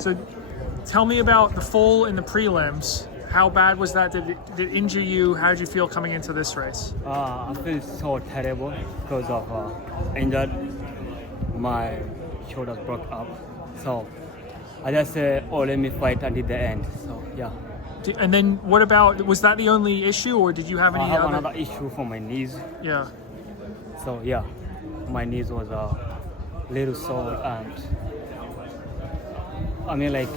So tell me about the fall in the prelims. How bad was that? Did it injure you? How did you feel coming into this race? I feel so terrible because of injured. My shoulders broke up. So I just said, oh, let me fight until the end. So yeah. And then what about, was that the only issue or did you have any I have other? another issue for my knees. Yeah. So yeah, my knees was a little sore, and I mean like,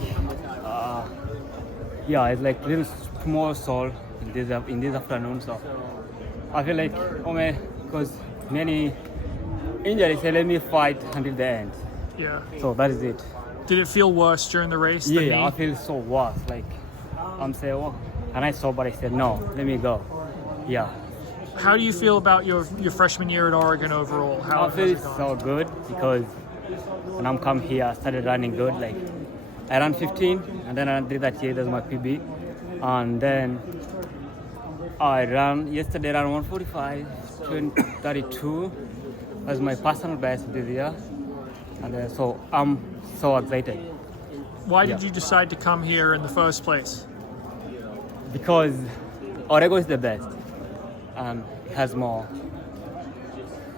yeah, it's like little small sore in this afternoon. So I feel like, oh man, because many injuries, say let me fight until the end. Yeah. So that is it. Did it feel worse during the race? the knee? Yeah, I feel so worse. Like I'm saying, oh, and I saw, but I said no, let me go. Yeah. How do you feel about your freshman year at Oregon overall? How I feel so good because when I'm come here, I started running good. Like I ran 15, and then I did that year, that's my PB, and then I ran yesterday. I ran 145, 32. That's my personal best this year, and so I'm so excited. Why did you decide to come here in the first place? Because Oregon is the best and it has more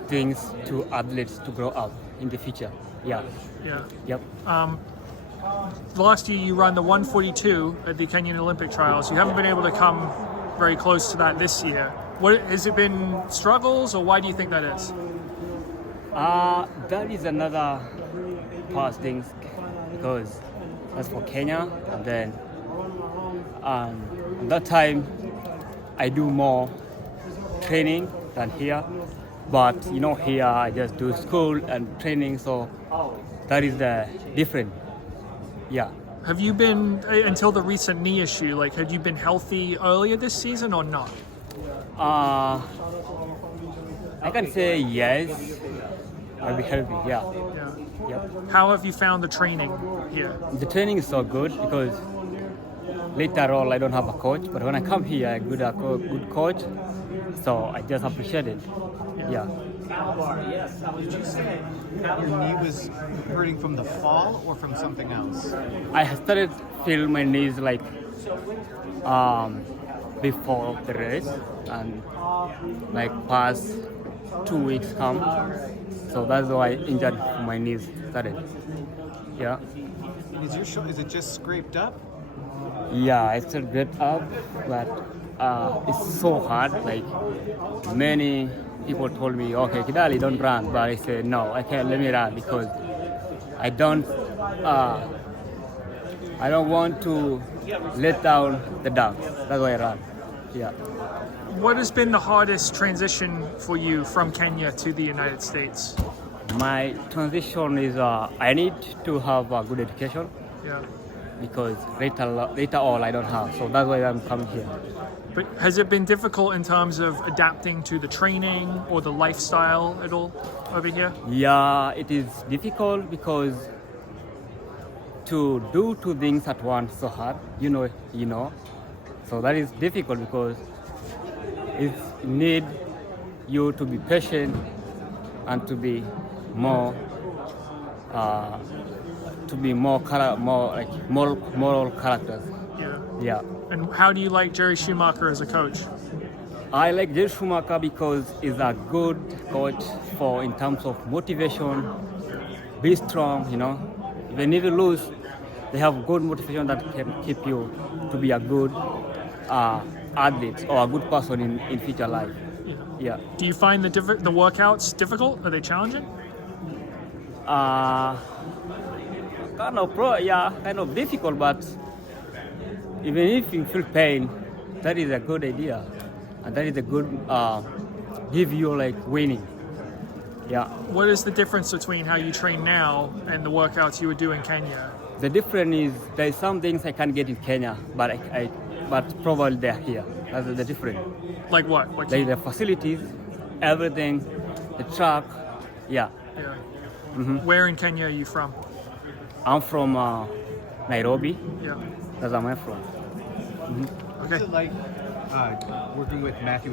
things to athletes to grow up in the future. Yeah. Yeah. Yep. Last year you ran the 142 at the Kenyan Olympic Trials. You haven't been able to come very close to that this year. What has it been, struggles, or why do you think that is? That is another past things because that's for Kenya, and then at that time I do more training than here, but you know here I just do school and training, so that is the difference. Yeah. Have you been, until the recent knee issue, like had you been healthy earlier this season or not? I can say yes. I'll be healthy. Yeah. Yeah. Yep. How have you found the training here? The training is so good because later on I don't have a coach, but when I come here, I got a good coach, so I just appreciate it. Yeah. Did you say your knee was hurting from the fall or from something else? I started feel my knees like before the race, and like past 2 weeks come, so that's why injured my knees started. Yeah. Is it just scraped up? Yeah, I still get up, but it's so hard. Like many people told me, okay, Kidali, don't run, but I said no, I can't. Let me run because I don't want to let down the dogs. That's why I run. Yeah. What has been the hardest transition for you from Kenya to the United States? My transition is I need to have a good education. Yeah. Because later on I don't have, so that's why I'm coming here. But has it been difficult in terms of adapting to the training or the lifestyle at all over here? Yeah, it is difficult because to do two things at once so hard, you know. So that is difficult because it need you to be patient and to be more moral characters. Yeah. Yeah. And how do you like Jerry Schumacher as a coach? I like Jerry Schumacher because he's a good coach for in terms of motivation. Be strong, Even if you lose, they have good motivation that can keep you to be a good athlete or a good person in future life. Yeah. Do you find the workouts difficult? Are they challenging? Kind of difficult, but even if you feel pain, that is a good idea, and that is a good give you like winning. Yeah. What is the difference between how you train now and the workouts you would do in Kenya? The difference is there's some things I can't get in Kenya, but but probably they're here. That's the difference. Like what? Like the facilities, everything, the track. Yeah. Yeah. Mm-hmm. Where in Kenya are you from? I'm from Nairobi. Yeah. That's where I'm from. Okay. What's it like working with Matthew